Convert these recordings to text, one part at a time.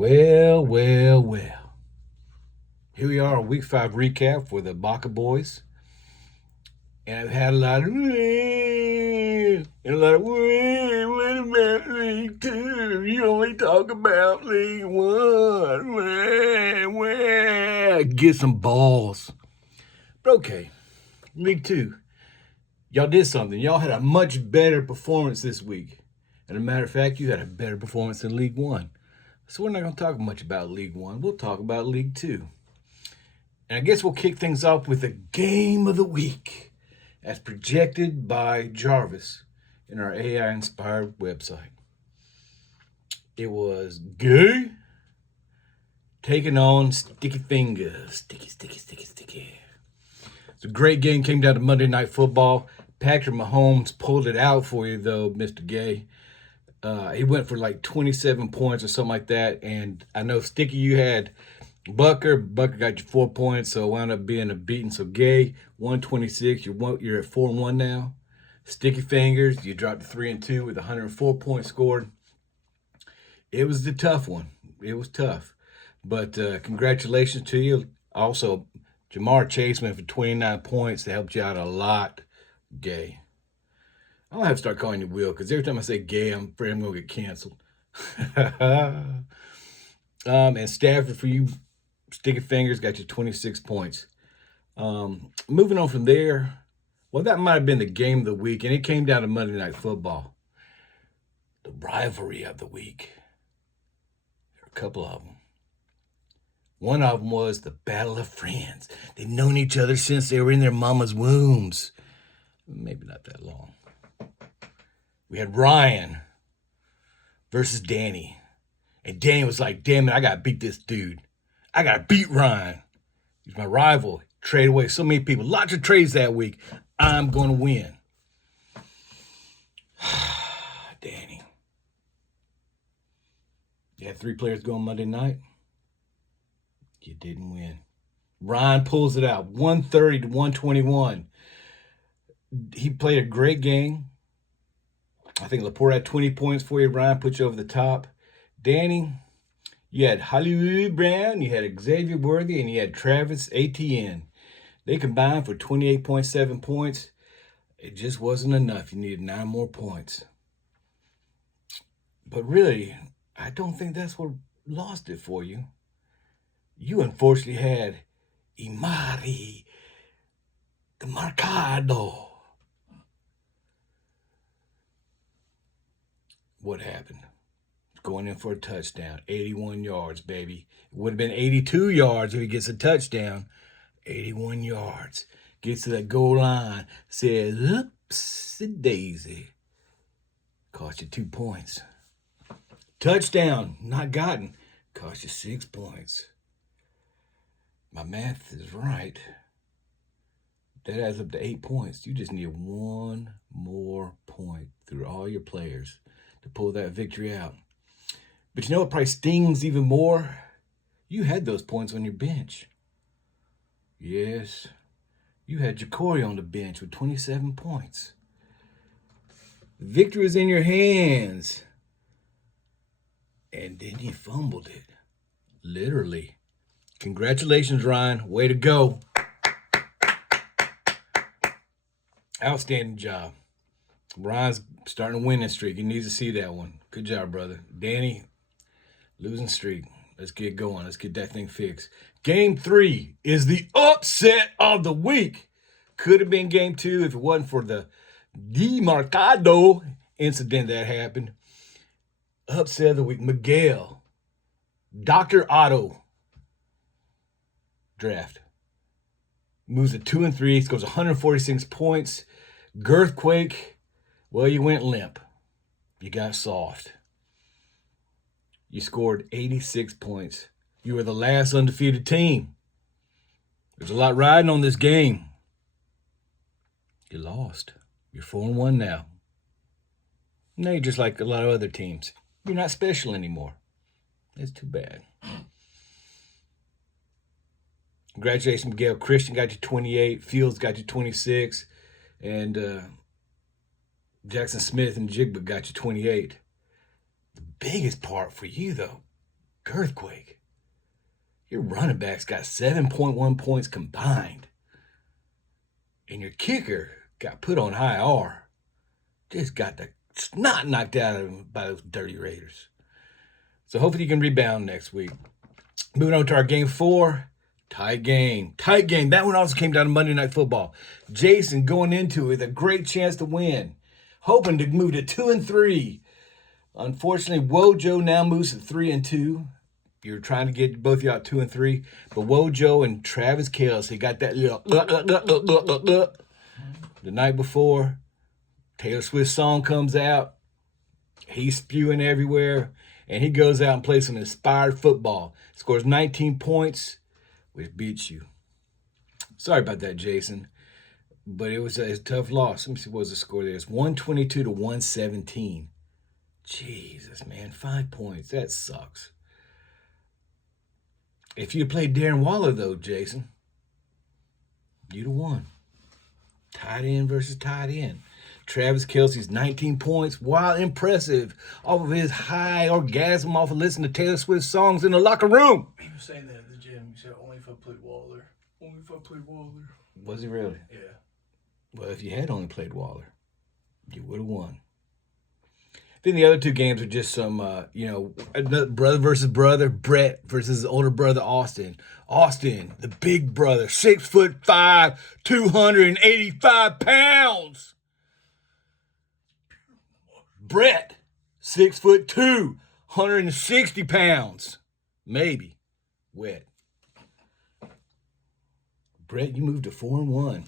Well, well, well. Here we are, a week 5 recap for the BakaBois. And I've had a lot of and a lot of what about League 2? You only talk about League 1. Get some balls. But okay, League 2. Y'all did something. Y'all had a much better performance this week. And a matter of fact, you had a better performance in League 1. So we're not going to talk much about League 1. We'll talk about League 2. And I guess we'll kick things off with the game of the week as projected by Jarvis in our AI-inspired website. It was Gay taking on Sticky Fingers. Sticky. It's a great game. Came down to Monday Night Football. Patrick Mahomes pulled it out for you, though, Mr. Gay. He went for like 27 points or something like that. And I know, Sticky, you had Bucker got you 4 points, so it wound up being a beating. So Gay, 126. You're at 4-1 now. Sticky Fingers, you dropped to 3-2 with 104 points scored. It was the tough one. It was tough. But congratulations to you. Also, Jamar Chase went for 29 points. That helped you out a lot, Gay. I'm going to have to start calling you Will, because every time I say Gay, I'm afraid I'm going to get canceled. And Stafford, for you, Sticky Fingers, got you 26 points. Moving on from there, well, that might have been the game of the week, and it came down to Monday Night Football. The rivalry of the week. There are a couple of them. One of them was the Battle of Friends. They've known each other since they were in their mama's wombs. Maybe not that long. We had Ryan versus Danny. And Danny was like, damn it, I got to beat this dude. I got to beat Ryan. He's my rival. Trade away so many people. Lots of trades that week. I'm going to win. Danny. You had 3 players going Monday night. You didn't win. Ryan pulls it out. 130 to 121. He played a great game. I think Laporte had 20 points for you. Ryan put you over the top. Danny, you had Hollywood Brown, you had Xavier Worthy, and you had Travis Etienne. They combined for 28.7 points. It just wasn't enough. You needed 9 more points. But really, I don't think that's what lost it for you. You unfortunately had Imari, the Mercado. What happened? Going in for a touchdown. 81 yards, baby. It would have been 82 yards if he gets a touchdown. 81 yards. Gets to that goal line. Says, oops, daisy. Cost you 2 points. Touchdown. Not gotten. Cost you 6 points. My math is right. That adds up to 8 points. You just need 1 more point through all your players to pull that victory out. But you know what probably stings even more? You had those points on your bench. Yes, you had Jacory on the bench with 27 points. The victory was in your hands. And then you fumbled it. Literally. Congratulations, Ryan. Way to go. Outstanding job. Ryan's starting a winning streak. He needs to see that one. Good job, brother. Danny, losing streak. Let's get going. Let's get that thing fixed. Game 3 is the upset of the week. Could have been game 2 if it wasn't for the Mercado incident that happened. Upset of the week. Miguel. Dr. Otto. Draft. Moves to 2-3. Scores 146 points. Girthquake. Well, you went limp. You got soft. You scored 86 points. You were the last undefeated team. There's a lot riding on this game. You lost. You're 4-1 now. Now you're just like a lot of other teams. You're not special anymore. It's too bad. Congratulations, Miguel. Christian got you 28. Fields got you 26. And Jackson Smith and Jigba got you 28. The biggest part for you, though, earthquake. Your running backs got 7.1 points combined. And your kicker got put on IR. Just got the snot knocked out of him by those dirty Raiders. So hopefully you can rebound next week. Moving on to our game 4. Tight game. Tight game. That one also came down to Monday Night Football. Jason going into it with a great chance to win. Hoping to move to 2-3. Unfortunately, Wojo now moves to 3-2. You're trying to get both of you out 2-3. But Wojo and Travis Kelce got that little the night before. Taylor Swift's song comes out. He's spewing everywhere. And he goes out and plays some inspired football. Scores 19 points, which beats you. Sorry about that, Jason. But it was a tough loss. Let me see what was the score there. It's 122 to 117. Jesus, man. 5 points. That sucks. If you'd played Darren Waller, though, Jason, you'd have won. Tight end versus tight end. Travis Kelce's 19 points, while impressive, off of his high orgasm off of listening to Taylor Swift songs in the locker room. He was saying that at the gym. He said, only if I played Waller. Only if I played Waller. Was he really? Yeah. Well, if you had only played Waller, you would have won. Then the other two games are just some, brother versus brother, Brett versus his older brother, Austin. Austin, the big brother, 6'5", 285 pounds. Brett, 6'2", 160 pounds. Maybe. Wet. Brett, you moved to 4-1.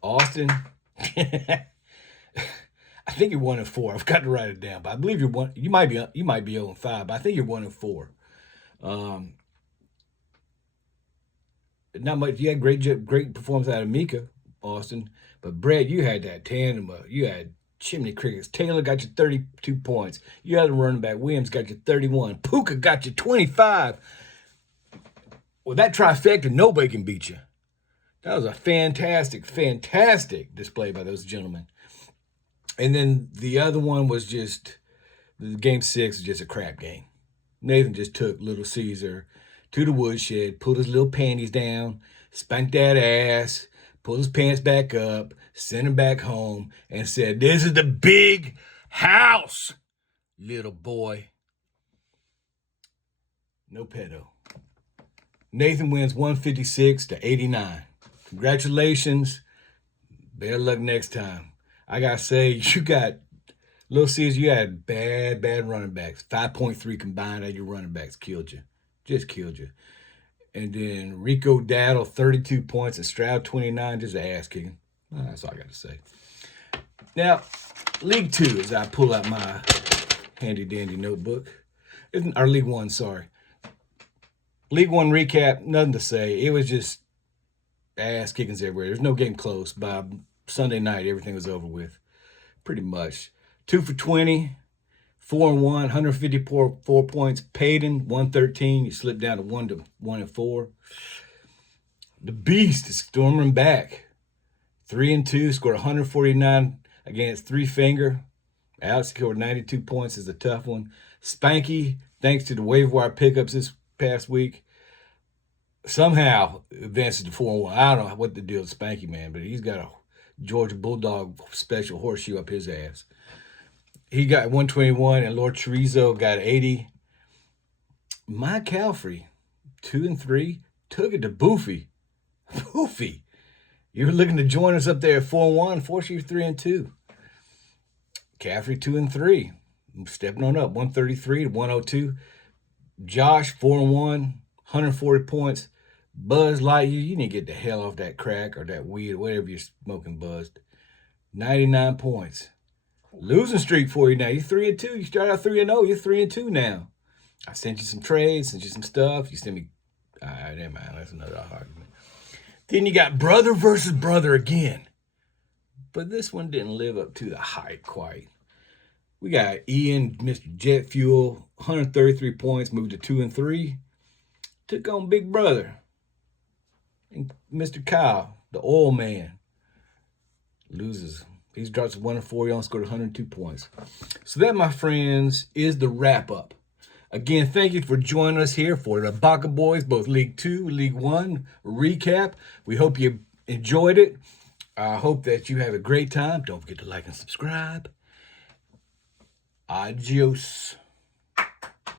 Austin, I think you're 1-4. I've got to write it down, but I believe you're one. You might be 0-5, but I think you're 1-4. Not much. You had great performance out of Mika, Austin, but Brett, you had that tandem. You had chimney crickets. Taylor got you 32 points. You had a running back. Williams got you 31. Puka got you 25. Well, that trifecta, nobody can beat you. That was a fantastic, fantastic display by those gentlemen. And then the other one was just, game 6 was just a crap game. Nathan just took Little Caesar to the woodshed, pulled his little panties down, spanked that ass, pulled his pants back up, sent him back home, and said, "This is the big house, little boy." No pedo. Nathan wins 156 to 89. Congratulations. Better luck next time. I got to say, you got, Little Caesar, you had bad running backs. 5.3 combined out your running backs killed you. Just killed you. And then Rico Daddle, 32 points, and Stroud, 29, just ass kicking. That's all I got to say. Now, League 2, as I pull out my handy-dandy notebook. Or League 1, sorry. League 1 recap, nothing to say. It was just ass kickings everywhere. There's no game close. By Sunday night, everything was over with. Pretty much. 2 for 20, 4-1, 154 points. Payton, 113. You slipped down to 1-4. The Beast is storming back. 3-2, scored 149 against Three Finger. Alex scored 92 points, is a tough one. Spanky, thanks to the waiver wire pickups this past week, somehow advances to 4-1. I don't know what the deal with Spanky, man, but he's got a Georgia Bulldog special horseshoe up his ass. He got 121, and Lord Chorizo got 80. Mike Calfrey, 2-3, took it to Boofy. Boofy, you're looking to join us up there at 4-1. Fortunately, you're 3-2. Caffrey, 2-3, stepping on up, 133 to 102. Josh, 4-1, 140 points. Buzz Lightyear, you need to get the hell off that crack or that weed or whatever you're smoking, Buzzed. 99 points. Losing streak for you now. You're 3-2. You started out 3-0. You're 3-2 now. I sent you some trades, sent you some stuff. You sent me. All right, never mind. That's another argument. Then you got brother versus brother again. But this one didn't live up to the hype quite. We got Ian, Mr. Jet Fuel, 133 points, moved to 2-3. Took on Big Brother. And Mr. Kyle, the oil man, loses. He's dropped to 1-4. He only scored 102 points. So that, my friends, is the wrap-up Again, thank you for joining us here for the BakaBois, both League 2, League 1 recap. We hope you enjoyed it. I hope that you have a great time. Don't forget to like and subscribe. Adios.